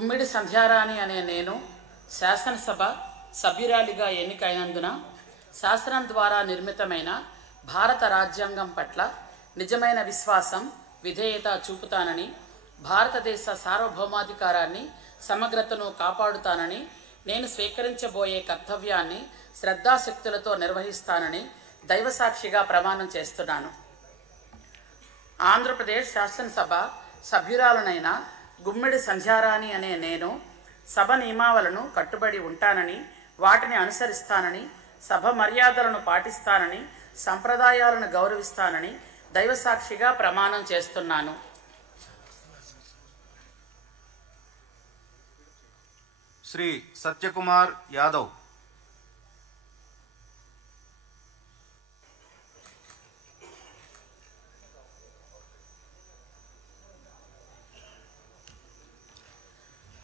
గుమ్మిడి సంధ్యారాణి అనే నేను శాసనసభ సభ్యురాలిగా ఎన్నికైనందున శాసనం ద్వారా నిర్మితమైన భారత రాజ్యాంగం పట్ల నిజమైన విశ్వాసం, విధేయత చూపుతానని, భారతదేశ సార్వభౌమాధికారాన్ని, సమగ్రతను కాపాడుతానని, నేను స్వీకరించబోయే కర్తవ్యాన్ని శ్రద్ధాశక్తులతో నిర్వహిస్తానని దైవసాక్షిగా ప్రమాణం చేస్తున్నాను. ఆంధ్రప్రదేశ్ శాసనసభ సభ్యురాలనైన గుమ్మిడి సంధ్యారాణి అనే నేను సభ నియమావళిను కట్టుబడి ఉంటానని, వాటిని అనుసరిస్తానని, సభ మర్యాదలను పాటిస్తానని, సంప్రదాయాలను గౌరవిస్తానని దైవసాక్షిగా ప్రమాణం చేస్తున్నాను. శ్రీ సత్యకుమార్ యాదవ్.